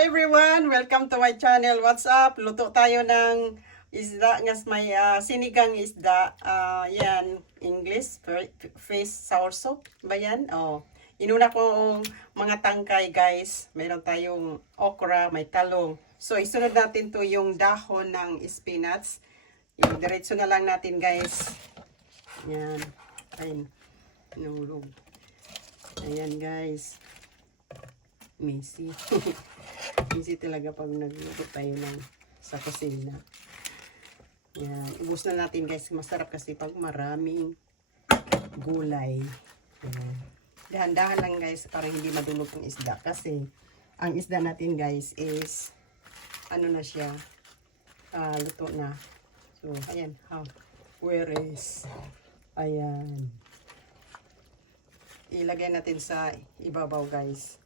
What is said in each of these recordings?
Hi everyone! Welcome to my channel. What's up? Luto tayo ng isda ngas may sinigang isda. Yan, English, fish sour soup. Ba yan? Oh. Inuna ko mga tangkay guys. Mayroon tayong okra, may talong. So isunod natin to yung dahon ng spinach. Diretso na lang natin guys. Yan. Ayun. Nulog. Ayan guys. Messy. Messy talaga pag nagluto tayo sa kusina. Yan. Ubus na natin guys. Masarap kasi pag maraming gulay. Yan. Dahan-dahan lang guys para hindi madulog yung isda. Kasi ang isda natin guys is ano na siya. Luto na. So, ayan. Where is? Ayan. Ilagay natin sa ibabaw guys.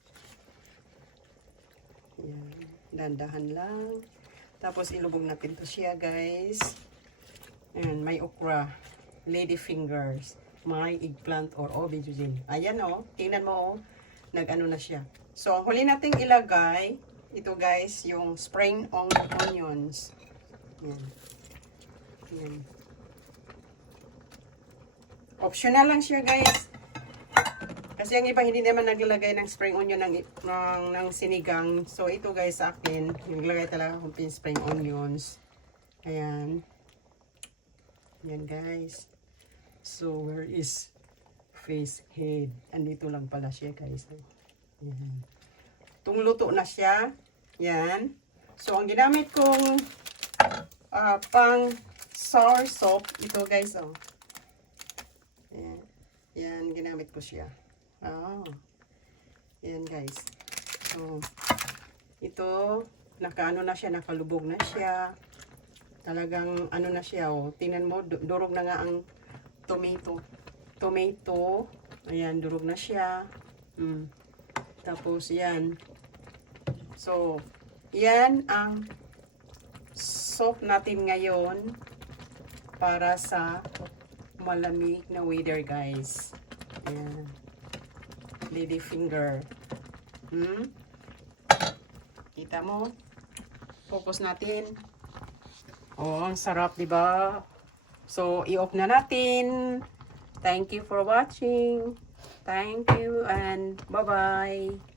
Yan, dandahan lang. Tapos ilubog natin to siya guys. Ayan, may okra, lady fingers, may eggplant or aubergine. Ayan o, tingnan mo o, nag-ano na siya. So, ang huli nating ilagay, ito guys, yung spring onions. Yan. Yan. Optional lang siya guys. Kasi ang iba hindi naman naglalagay ng spring onion ng sinigang. So ito guys sa akin, naglagay talaga akong spring onions. Ayan. Ayan guys. So where is face head? Andito lang pala siya guys. Ayan. Itong luto na siya. Ayan. So ang ginamit kong pang sour soup, ito guys oh. Ayan. Ayan, ginamit ko siya. Yan guys. So, ito, nakaano na siya, nakalubog na siya. Talagang ano na siya, oh. Tingnan mo, durog na nga ang tomato. Tomato, ayan, durog na siya. Tapos, yan. So, yan ang soup natin ngayon para sa malamig na weather guys. Ayan. Lady finger. Kita mo? Focus natin. Oh, ang sarap, di ba? So, i-off na natin. Thank you for watching. Thank you and bye-bye.